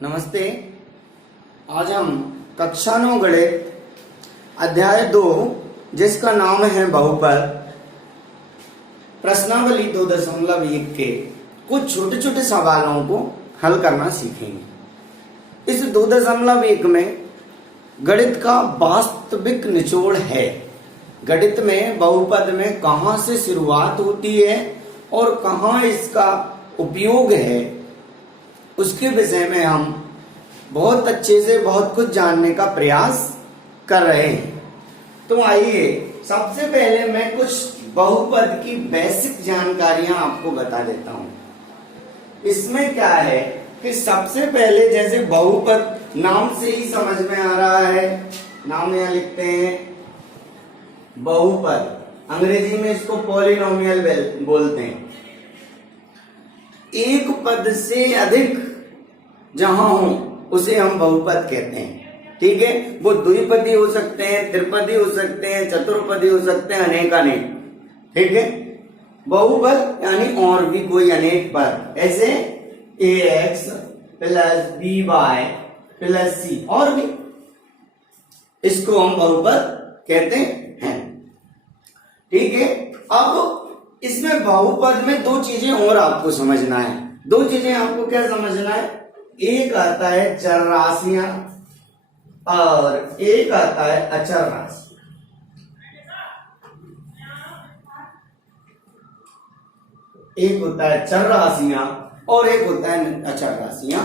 नमस्ते। आज हम कक्षा 9 गणित अध्याय 2 जिसका नाम है बहुपद प्रश्नावली 2.1 के कुछ छोटे छोटे सवालों को हल करना सीखेंगे। इस 2.1 में गणित का वास्तविक निचोड़ है। गणित में बहुपद में कहां से शुरुआत होती है और कहां इसका उपयोग है, उसके विषय में हम बहुत अच्छे से बहुत कुछ जानने का प्रयास कर रहे हैं। तो आइए सबसे पहले मैं कुछ बहुपद की बेसिक जानकारियां आपको बता देता हूं। इसमें क्या है कि सबसे पहले जैसे बहुपद नाम से ही समझ में आ रहा है, नाम यहां लिखते हैं बहुपद, अंग्रेजी में इसको पॉलिनोमियल बोलते हैं। एक पद से अधिक जहां हो उसे हम बहुपद कहते हैं। ठीक है, वो द्विपदी हो सकते हैं, त्रिपदी हो सकते हैं, चतुर्पदी हो सकते हैं, अनेक अनेक। ठीक है, बहुपद यानी और भी कोई अनेक पद, ऐसे ax plus by plus c और भी, इसको हम बहुपद कहते हैं। ठीक है, अब इसमें बहुपद में दो चीजें और आपको समझना है। दो चीजें आपको क्या समझना है, एक आता है चर राशियां और एक आता है अचर राशि। एक होता है चर राशियां और एक होता है अचर राशियां।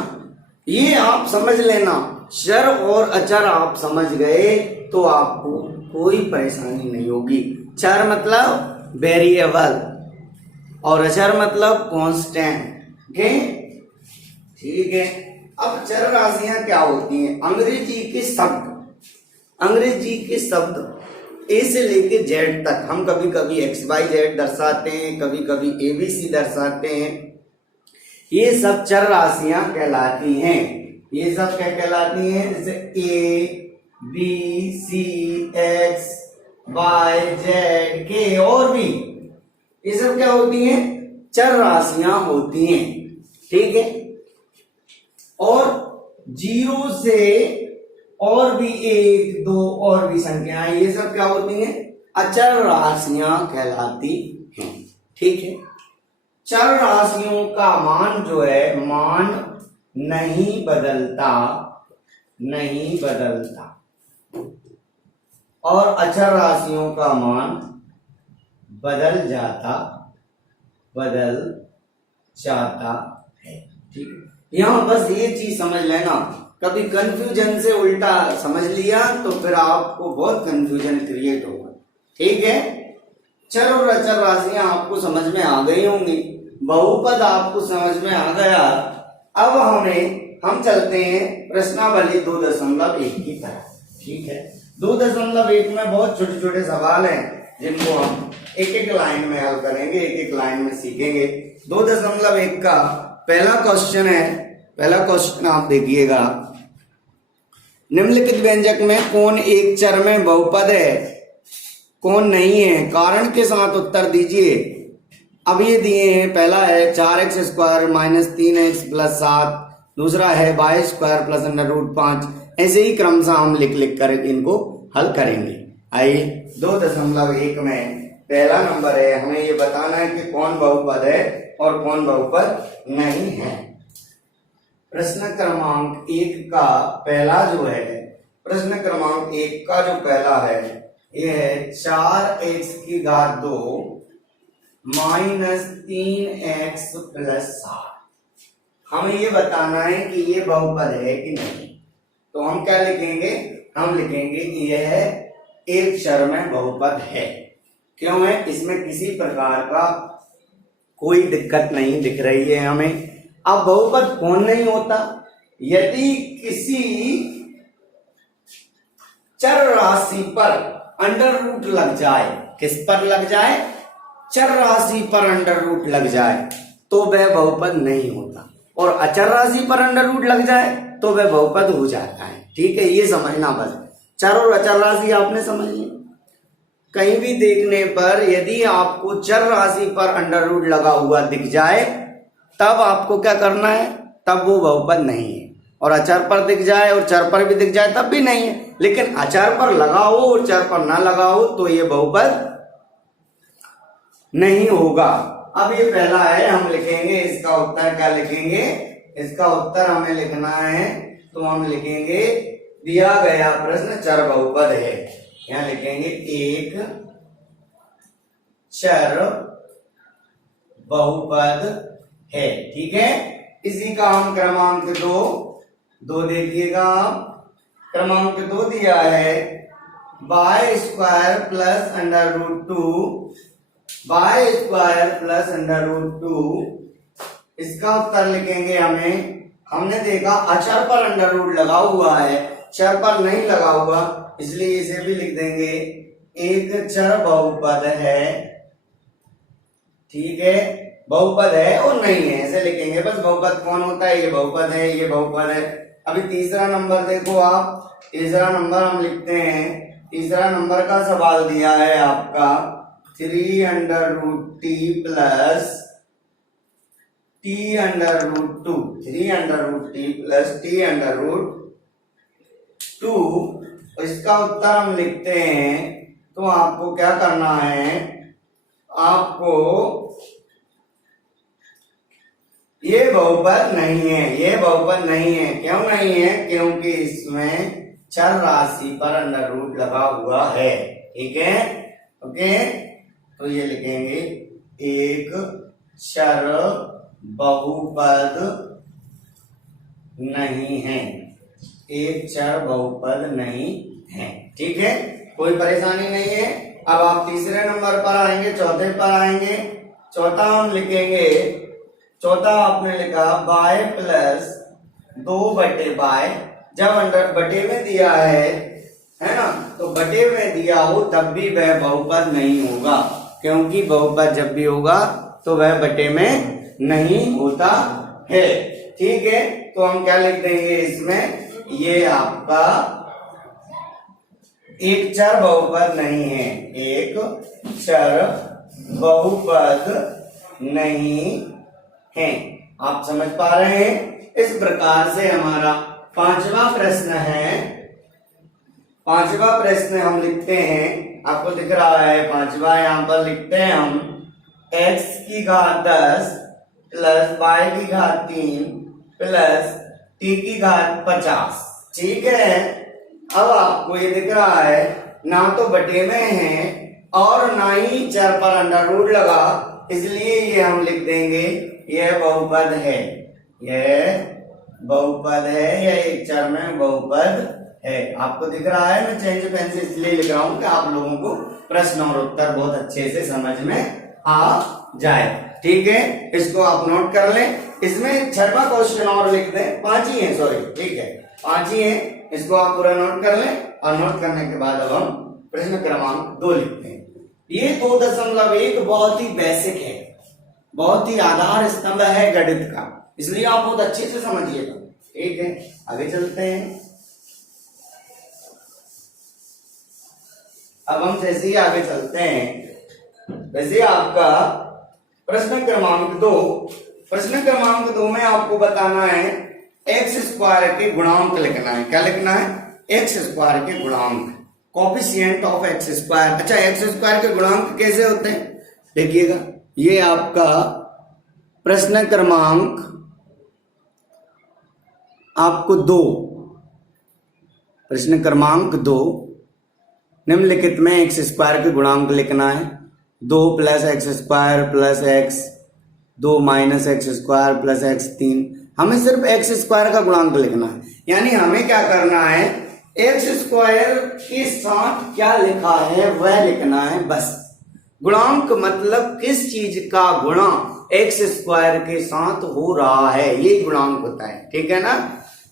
ये आप समझ लेना, चर और अचर आप समझ गए तो आपको कोई परेशानी नहीं होगी। चर मतलब वेरिएबल और अचर मतलब कांस्टेंट। ठीक है, अब चर राशियां क्या होती हैं? अंग्रेजी के शब्द ए से लेके जेड तक हम कभी कभी XYZ दर्शाते हैं, कभी कभी ABC दर्शाते हैं। ये सब चर राशियां कहलाती हैं। ये सब क्या कहलाती हैं? जैसे A, B, C, X, Y, Z, K और भी, ये सब क्या होती हैं? चर राशियां होती हैं। ठीक है, और 0 से और भी 1, 2 और भी संख्याएं, ये सब क्या होती हैं? अचर राशियां कहलाती हैं। ठीक है, चर राशियों का मान जो है, मान नहीं बदलता और अचर राशियों का मान बदल जाता है। ठीक है, यहां बस ये चीज समझ लेना, कभी कंफ्यूजन से उल्टा समझ लिया तो फिर आपको बहुत कंफ्यूजन क्रिएट होगा। ठीक है, चर और अचर राशियां आपको समझ में आ गई होंगी, बहुपद आपको समझ में आ गया। अब हम चलते हैं प्रश्नावली 2.1 की तरफ। ठीक है, 2.1 में बहुत छोटे छोटे सवाल हैं जिनको हम एक एक लाइन में हल करेंगे, एक एक लाइन में सीखेंगे। 2.1 का पहला क्वेश्चन है। पहला क्वेश्चन आप देखिएगा, निम्नलिखित व्यंजक में कौन एक चर में बहुपद है, कौन नहीं है? कारण के साथ उत्तर दीजिए। अब ये दिए हैं, पहला है 4x square minus 3x plus 7, दूसरा है y स्क्वायर प्लस √5। ऐसे ही क्रमशः हम लिख कर इनको हल करेंगे। आइए 2.1 में पहला नंबर है, हमें ये बताना है कि कौन बहुपद है और कौन बहुपद नहीं है। प्रश्न क्रमांक 1 का पहला जो है, प्रश्न क्रमांक 1 का जो पहला है, ये है 4x⁴ माइनस 3x प्लस 7। हमें ये बताना है कि ये बहुपद है कि नहीं। तो हम क्या लिखेंगे? हम लिखेंगे कि यह एक चर में बहुपद है। क्यों है? इसमें किसी प्रकार का कोई दिक्कत नहीं दिख रही है हमें। अब बहुपद कौन नहीं होता? यदि किसी चर राशि पर अंडर रूट लग जाए, किस पर लग जाए? चर राशि पर अंडर रूट लग जाए तो वह बहुपद नहीं होता, और अचर राशि पर अंडर रूट लग जाए तो वह बहुपद हो जाता है। ठीक है, ये समझना बस। चर और अचर राशि आपने समझ ली। कहीं भी देखने पर यदि आपको चर राशि पर अंडर रूट लगा हुआ दिख जाए तब आपको क्या करना है? तब वो बहुपद नहीं है। और अचर पर दिख जाए और चर पर भी दिख जाए तब भी नहीं है, लेकिन अचर पर लगा हो और चर पर ना लगा हो तो ये बहुपद नहीं होगा। अब ये पहला है, हम लिखेंगे इसका उत्तर। क्या लिखेंगे? इसका उत्तर हमें लिखना है तो हम लिखेंगे दिया गया प्रश्न चर बहुपद है। यहां लिखेंगे एक चर बहुपद है। ठीक है, इसी का हम क्रमांक दो देखिएगा आप। क्रमांक 2 दिया है by square plus under root 2, by square plus under root 2। इसका उत्तर लिखेंगे हमने देखा अचर पर अंडर रूट लगा हुआ है, चर पर नहीं लगा हुआ, इसलिए इसे भी लिख देंगे एक चर बहुपद है। ठीक है, बहुपद है और नहीं है ऐसे लिखेंगे बस। बहुपद कौन होता है? ये बहुपद है, ये बहुपद है। अभी तीसरा नंबर देखो आप, तीसरा नंबर हम लिखते हैं। तीसरा नंबर का सवाल दिया है आपका 3 under root T plus T under root 2, 3 under root T plus T under root 2। इसका उत्तर हम लिखते हैं तो आपको क्या करना है, आपको ये बहुपद नहीं है, ये बहुपद नहीं है। क्यों नहीं है? क्योंकि इसमें चर राशि पर अंडर रूट लगा हुआ है। ठीक है, ओके, तो ये लिखेंगे एक चर बहुपद नहीं है, एक चर बहुपद नहीं है। ठीक है, कोई परेशानी नहीं है। अब आप तीसरे नंबर पर आएंगे, चौथे पर आएंगे। चौथा हम लिखेंगे, चौथा आपने लिखा बाय प्लस 2/बाय। जब अंडर बटे में दिया है ना, तो बटे में दिया हो तब भी वह बहुपद नहीं होगा, क्योंकि बहुपद जब भी होगा तो वह बटे में नहीं होता है। ठीक है, तो हम क्या लिख देंगे इसमें, ये आपका एक चर बहुपद नहीं है, एक चर बहुपद नहीं है। आप समझ पा रहे हैं? इस प्रकार से हमारा पांचवा प्रश्न है। पांचवा प्रश्न हम लिखते हैं, आपको दिख रहा है पांचवा, यहां पर लिखते हैं हम x की घात 10 प्लस y की घात 3 प्लस t की घात 50। ठीक है, अब आपको ये दिख रहा है ना तो बटे में है और ना ही चर पर अंडर रूट लगा, इसलिए ये हम लिख देंगे यह बहुपद है, यह बहुपद है, यह एक चर में बहुपद है। आपको दिख रहा है, मैं चेंज पेन से इसलिए लिख रहा हूं कि आप लोगों को प्रश्न और उत्तर बहुत अच्छे से समझ में आ जाए। ठीक है, इसको आप नोट कर लें। इसमें 6वां क्वेश्चन और लिख दें, 5 ही है, सॉरी, ठीक है 5 ही है, इसको आप पूरा नोट कर लें। और नोट करने के बाद अब हम प्रश्न क्रमांक 2 लिखते हैं। ये 2.1 बहुत ही बेसिक है, बहुत ही आधार स्तंभ है गणित का, इसलिए आप बहुत अच्छे से समझिएगा। ठीक है, आगे चलते हैं। अब हम जैसे ही आगे चलते हैं, वैसे आपका प्रश्न क्रमांक 2, प्रश्न क्रमांक 2 में आपको बताना है एक्स स्क्वायर के गुणांक लिखना है। क्या लिखना है? एक्स स्क्वायर के गुणांक, कोफिशिएंट ऑफ एक्स स्क्वायर। अच्छा, एक्स स्क्वायर के गुणांक कैसे होते हैं देखिएगा। ये आपका प्रश्न क्रमांक आपको 2, प्रश्न क्रमांक 2 निम्नलिखित में एक्स स्क्वायर के गुणांक लिखना है। 2 plus x square plus x, 2 minus x square plus x 3। हमें सिर्फ एक्स स्क्वायर का गुणांक लिखना है, यानी हमें क्या करना है, एक्स स्क्वायर के साथ क्या लिखा है वह लिखना है बस। गुणांक मतलब किस चीज का गुणा एक्स स्क्वायर के साथ हो रहा है, ये गुणांक होता है। ठीक है ना।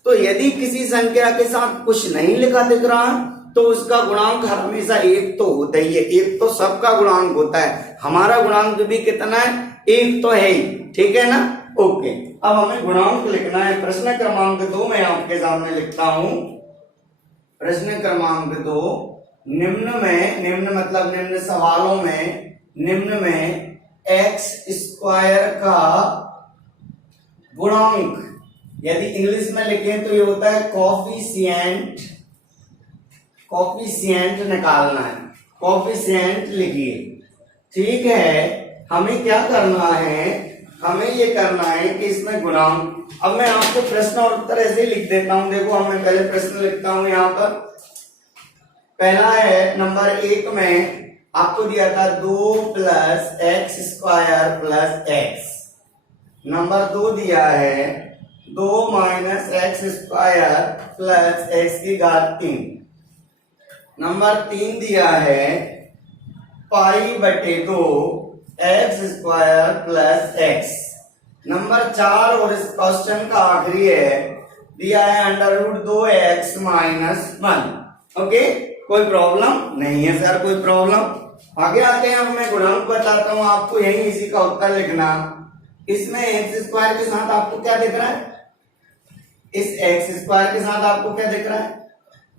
तो यदि किसी संख्या के साथ कुछ नहीं लिखा दिख रहा है तो उसका गुणांक हमेशा 1 तो होता ही है, 1 तो सबका गुणांक होता है। हमारा गुणांक भी कितना है? 1 तो है ही। ठीक है ना, ओके। अब हमें गुणांक लिखना है। प्रश्न क्रमांक 2 में आपके सामने लिखता हूं, प्रश्न क्रमांक 2 निम्न में, निम्न मतलब निम्न सवालों में, निम्न में एक्स स्क्वायर का गुणांक यदि इंग्लिश में लिखें तो ये होता है कॉफिशिएंट, कॉफिशिएंट निकालना है, कॉफिशिएंट लिखिए। ठीक है, हमें क्या करना है, हमें ये करना है कि इसमें गुणांक। अब मैं आपको प्रश्न और उत्तर ऐसे ही लिख देता हूं। देखो, मैं पहले प्रश्न लिखता हूं यहां पर। पहला है नंबर 1 में आपको दिया था 2 + x² + x। नंबर 2 दिया है 2 - x² + x⁻3। नंबर 3 दिया है π/2 x² + x। नंबर 4 और इस क्वेश्चन का आखिरी है, दिया है √2x - 1। ओके, कोई प्रॉब्लम नहीं है सर, कोई प्रॉब्लम। आगे आते हैं, अब मैं गुणांक बताता हूं आपको, यही इसी का उत्तर लिखना। इसमें x² के साथ आपको क्या दिख रहा है, इस x² के साथ आपको क्या दिख रहा है,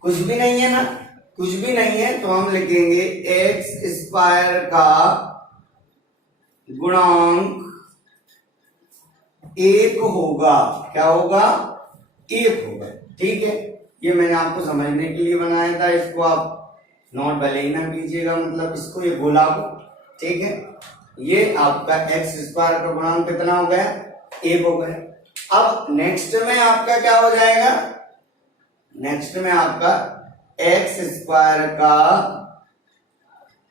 कुछ भी नहीं है ना, कुछ भी नहीं है, तो हम लिखेंगे x² का गुणांक 1 होगा। क्या होगा, 1 होगा। ठीक है, ये मैंने आपको समझने के लिए बनाया था, इसको आप नोट भले ही ना कीजिएगा, मतलब इसको ये गोला को। ठीक है, ये आपका x² का गुणांक कितना हो गया, 1 हो गया। अब नेक्स्ट में आपका क्या हो जाएगा, नेक्स्ट में आपका x² का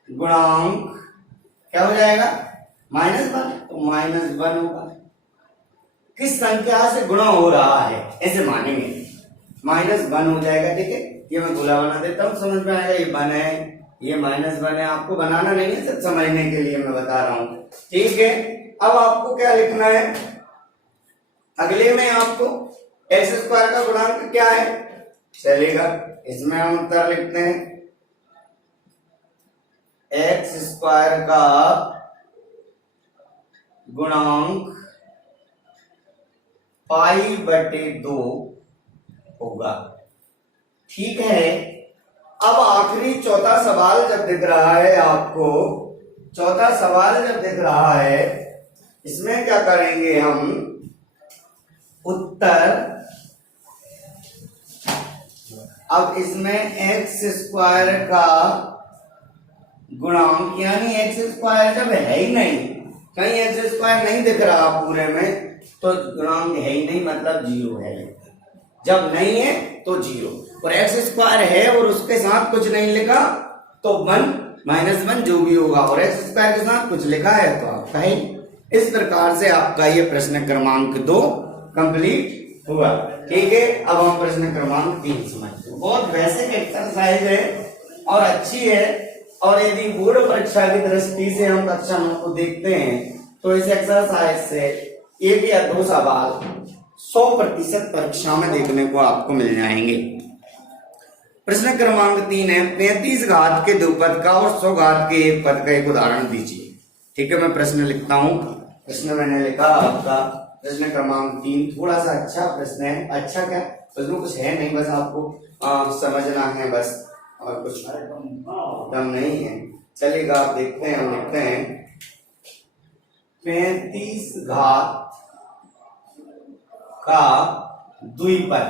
गुणांक क्या हो जाएगा, -1, तो -1 होगा। किस संख्या से गुणा हो रहा है ऐसे मानेंगे, -1 हो जाएगा। ठीक है, ये मैं गोला बना देता हूं, समझ में आएगा। ये 1 है, ये -1 है, आपको बनाना नहीं है, सब समझने के लिए मैं बता रहा हूं। ठीक है, अब आपको क्या लिखना है, अगले में आपको x² का गुणांक क्या है, चलेगा, इसमें हम उत्तर लिखते हैं x² का गुणांक π/2 होगा। ठीक है, अब आखिरी चौथा सवाल जब दिख रहा है आपको, चौथा सवाल जब दिख रहा है, इसमें क्या करेंगे हम, उत्तर। अब इसमें x² का गुणांक, यानी x² जब है ही नहीं, कहीं x² नहीं दिख रहा पूरे में, तो गुणांक है ही नहीं, मतलब 0 है। जब नहीं है तो 0, और x² है और उसके साथ कुछ नहीं लिखा तो 1 -1 जो भी होगा, और x² के साथ कुछ लिखा है तो आपका है। इस प्रकार से आपका ये प्रश्न क्रमांक 2 कंप्लीट हुआ। ठीक है, अब हम प्रश्न क्रमांक 3 समझते हैं। बहुत बेसिक एक्सरसाइज है और अच्छी है, और यदि बोर्ड परीक्षा की दृष्टि से हम कक्षा 9 को देखते हैं तो इस एक्सरसाइज से 1 या 2 सवाल 100% परीक्षा में देखने को आपको मिल जाएंगे। प्रश्न क्रमांक 3 है, 35 घात के 2 पद का और 100 घात के 1 पद का एक उदाहरण दीजिए। ठीक है, मैं प्रश्न लिखता हूं। प्रश्न मैंने लिखा आपका प्रश्न क्रमांक 3, थोड़ा सा अच्छा प्रश्न है। अच्छा क्या, उसमें कुछ है नहीं, बस आपको समझना है बस, और कुछ कम नहीं है। चलिएगा, आप देखते हैं, हम लिखते हैं 35 घात का द्विपद,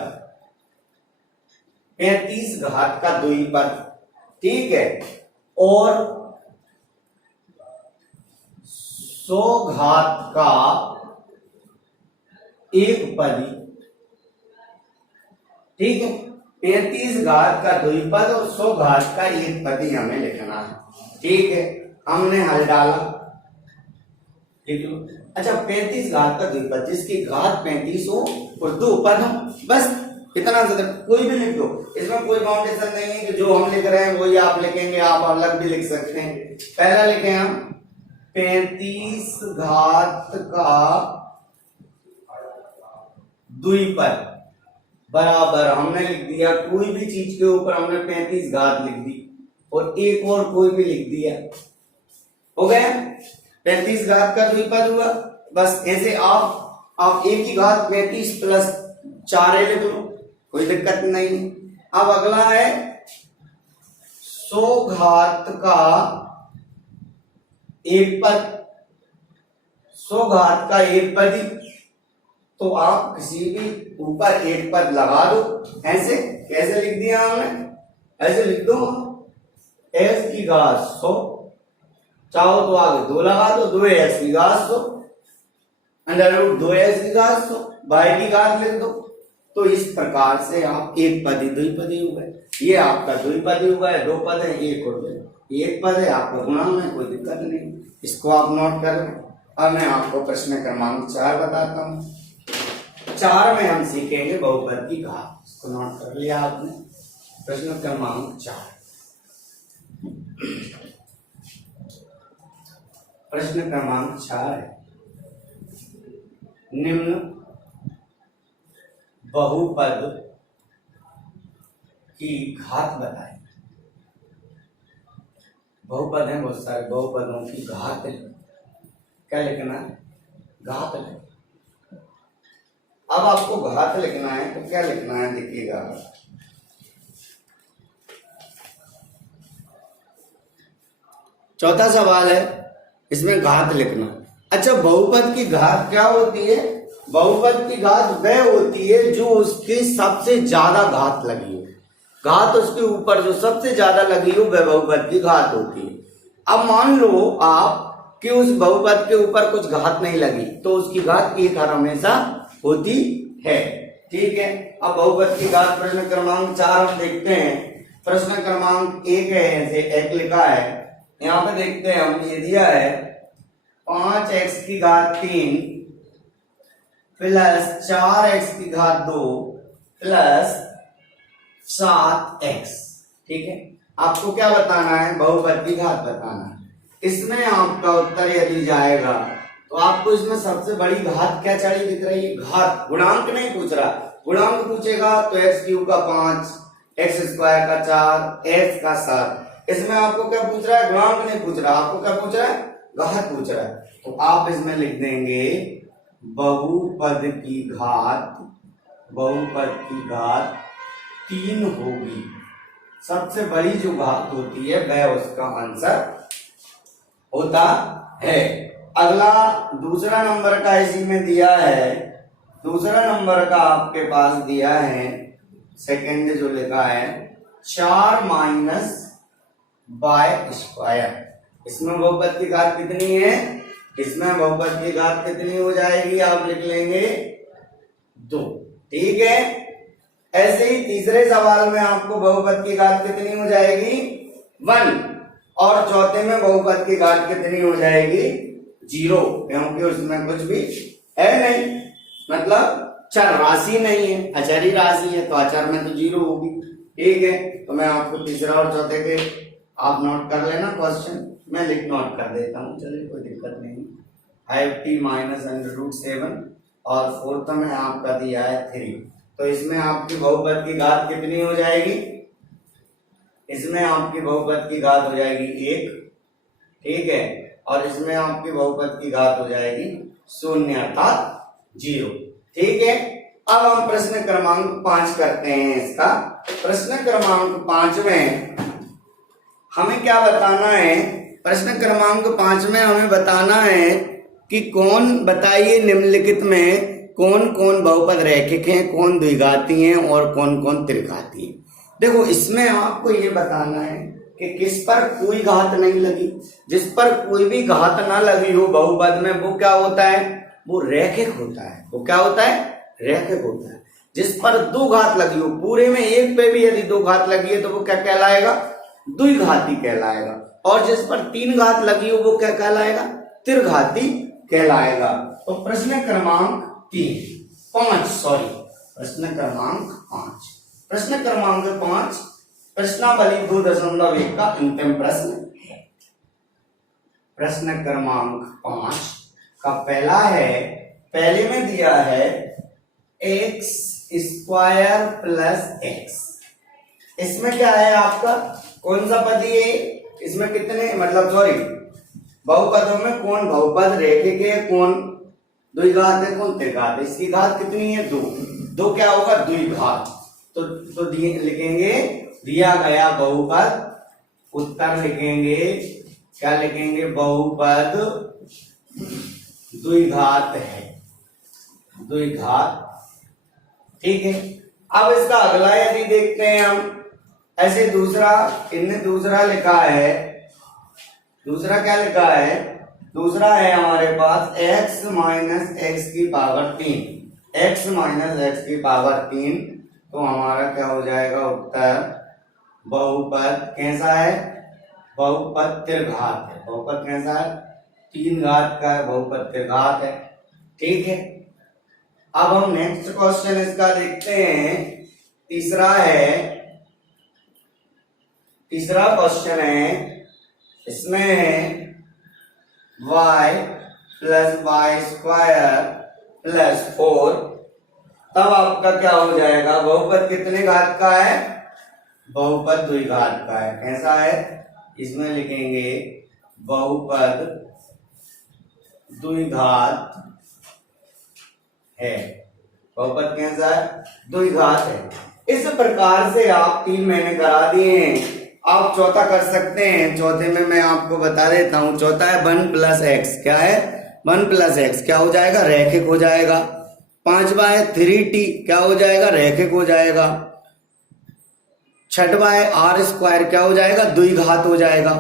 35 घात का द्विपद। ठीक है, और 100 घात का एक पदी। ठीक है, 35 घात का द्विपद और 100 घात का एक पदी हमें लिखना है। ठीक है, हमने हल डाला। ठीक है, अच्छा, 35 घात का द्विपद जिसकी घात 35 हो और 2 पद हो, बस इतना ज्यादा, कोई भी लिख दो, इसमें कोई बाउंडेशन नहीं है कि जो हम लिख रहे हैं वही आप लिखेंगे, आप अलग भी लिख सकते हैं। पहला लिखे हम 35 घात का द्विपद बराबर, हमने लिख दिया कोई भी चीज के ऊपर हमने 35 घात लिख दी, और एक और कोई भी लिख दिया, हो गया 35 घात का द्विपद हुआ। बस ऐसे आप एक ही घात 35 प्लस 4 लिख लो, कोई दिक्कत नहीं। अब अगला है 100 घात का एक पद, 100 घात का एक पदी। तो आप किसी भी ऊपर एक पद लगा दो। ऐसे कैसे लिख दिया हमने, ऐसे लिख दो x की घात 100, चाहो तो आगे 2 लगा दो, 2x की घात 100 अंडर रूट 2x की घात 100 y की घात लिख दो। तो इस प्रकार से आप एक पदी द्विपदी हो गए, ये आपका द्विपदी हो गया, 2 पद है, एक हो गए, एक पद है आपका गुणन है, कोई दिक्कत नहीं, इसको आप नोट कर लें। अब मैं आपको प्रश्न क्रमांक 4 बताता हूं। 4 में हम सीखेंगे बहुपद की घात, इसको नोट कर लिया आपने। प्रश्न क्रमांक 4, प्रश्न क्रमांक 4 है, निम्न बहुपद की घात बताएं। बहुपद है बहुत सारे, बहुपदों की घात क्या लिखना है, घात लिखना। अब आपको घात लिखना है तो क्या लिखना है, देखिएगा चौथा सवाल है, इसमें घात लिखना। अच्छा, बहुपद की घात क्या होती है, बहुपद की घात वह होती है जो उसके सबसे ज्यादा घात लगी हो, घात उसके ऊपर जो सबसे ज्यादा लगी हो वह बहुपद की घात होती है। अब मान लो आप कि उस बहुपद के ऊपर कुछ घात नहीं लगी तो उसकी घात एक हर हमेशा होती है, ठीक है। अब बहुपद की घात प्रश्न क्रमांक 4 हम देखते हैं। प्रश्न क्रमांक 1 है, ऐसे 1 लिखा है, यहाँ पे देखते हैं हम, ये दिया है 5x की घात 3 प्लस 4x की घात 2 प्लस 7x, ठीक है। आपको क्या बताना है, बहुपद की घात बताना है। इसमें आपका उत्तर यदि जाएगा तो आपको इसमें सबसे बड़ी घात क्या चढ़ी दिख रही है, घात, गुणांक नहीं पूछ रहा। गुणांक पूछेगा तो x³ का 5, x² का 4, x का 7। इसमें आपको क्या पूछ रहा है, गुणांक नहीं पूछ रहा, आपको क्या पूछ रहा है, घात पूछ रहा है। तो आप इसमें लिख देंगे बहुपद की घात, बहुपद की घात 3 होगी। सबसे बड़ी जो घात होती है वह उसका आंसर होता है। अगला दूसरा नंबर का इसी में दिया है, दूसरा नंबर का आपके पास दिया है, सेकंड जो लिखा है 4 माइनस y²। इसमें बहुपद की घात कितनी है, इसमें बहुपद की घात कितनी हो जाएगी, आप लिख लेंगे 2, ठीक है। ऐसे ही तीसरे सवाल में आपको बहुपद की घात कितनी हो जाएगी, 1, और चौथे में बहुपद की घात कितनी हो जाएगी, 0, क्योंकि उसमें कुछ भी है नहीं, मतलब चर राशि नहीं है, अचरी राशि है, तो अचर में तो 0 होगी, ठीक है। तो मैं आपको तीसरा और चौथे के आप नोट कर लेना क्वेश्चन, मैं नोट कर देता हूँ, चलिए कोई दिक्कत नहीं। 5t माइनस √7 और फोर्थ में आपका दिया है 3, तो इसमें आपकी बहुपद की घात कितनी हो जाएगी, इसमें आपकी बहुपद की घात हो जाएगी 1, ठीक है, और इसमें आपकी बहुपद की घात हो जाएगी 0 अर्थात 0, ठीक है। अब हम प्रश्न क्रमांक 5 करते हैं इसका। प्रश्न क्रमांक 5 में हमें क्या बताना है, प्रश्न क्रमांक 5 में हमें बताना है कि कौन, बताइए निम्नलिखित में कौन कौन बहुपद रैखिक हैं, कौन द्विघाती हैं और कौन कौन त्रिघाती हैं। देखो, इसमें आपको ये बताना है कि किस पर कोई घात नहीं लगी, जिस पर कोई भी घात ना लगी हो बहुपद में, वो क्या होता है, वो रैखिक होता है। वो क्या होता है, रैखिक होता है। जिस पर 2 घात लगी हो, पूरे में एक पे भी यदि 2 घात लगी है तो वो क्या कहलाएगा, द्विघाती कहलाएगा, और जिस पर 3 घात लगी हो वो क्या कहलाएगा, त्रिघाती कहलाएगा। तो प्रश्न क्रमांक 5 प्रश्न क्रमांक 5, प्रश्न क्रमांक 5 प्रश्नावली 2.1 का अंतिम प्रश्न है। प्रश्न क्रमांक 5 का पहला है, पहले में दिया है x² प्लस x। इसमें क्या है आपका, कौन सा पद है, इसमें कितने, मतलब सॉरी, बहुपदों में कौन बहुपद रैखिक है, कौन द्विघात है, कौन त्रिघात है। इसकी घात कितनी है, 2 क्या होगा, द्विघात। तो लिखेंगे दिया गया बहुपद, उत्तर लिखेंगे, क्या लिखेंगे, बहुपद द्विघात है। द्विघात। ठीक है, अब इसका अगला यदि देखते हैं हम, ऐसे दूसरा, इनने दूसरा लिखा है, दूसरा क्या लिखा है, दूसरा है हमारे पास x माइनस एक्स की पावर 3, x माइनस एक्स की पावर 3। तो हमारा क्या हो जाएगा उत्तर, बहुपद कैसा है, बहुपद त्रिघात है। बहुपद कैसा है, 3 घात का है, बहुपद त्रिघात है। ठीक है, अब हम नेक्स्ट क्वेश्चन इसका देखते हैं। तीसरा क्वेश्चन है, इसमें है y plus Y square plus 4। तब आपका क्या हो जाएगा, बहुपद कितने घात का है, बहुपद द्विघात का है। कैसा है, इसमें लिखेंगे बहुपद द्विघात है। बहुपद कैसा है, द्विघात है। इस प्रकार से आप 3 मैंने करा दिए हैं। आप चौथा कर सकते हैं। चौथे में मैं आपको बता देता हूं, चौथा है 1 प्लस एक्स। क्या है, 1 प्लस एक्स क्या हो जाएगा, रैखिक हो जाएगा। 5वां है 3t, क्या हो जाएगा, रैखिक हो जाएगा। 6वां है आर स्क्वायर, क्या हो जाएगा, द्विघात हो जाएगा।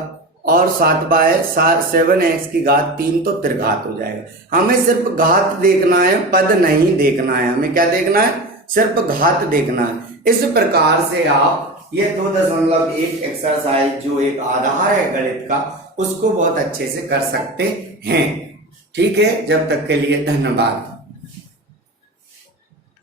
और 7वां है 7x की घात 3, तो त्रिघात हो जाएगा। हमें सिर्फ घात देखना है, पद नहीं देखना है। हमें क्या देखना है, सिर्फ घात देखना है। इस प्रकार से आप ये 2.1 एक्सरसाइज जो एक आधार है गणित का, उसको बहुत अच्छे से कर सकते हैं। ठीक है, जब तक के लिए धन्यवाद।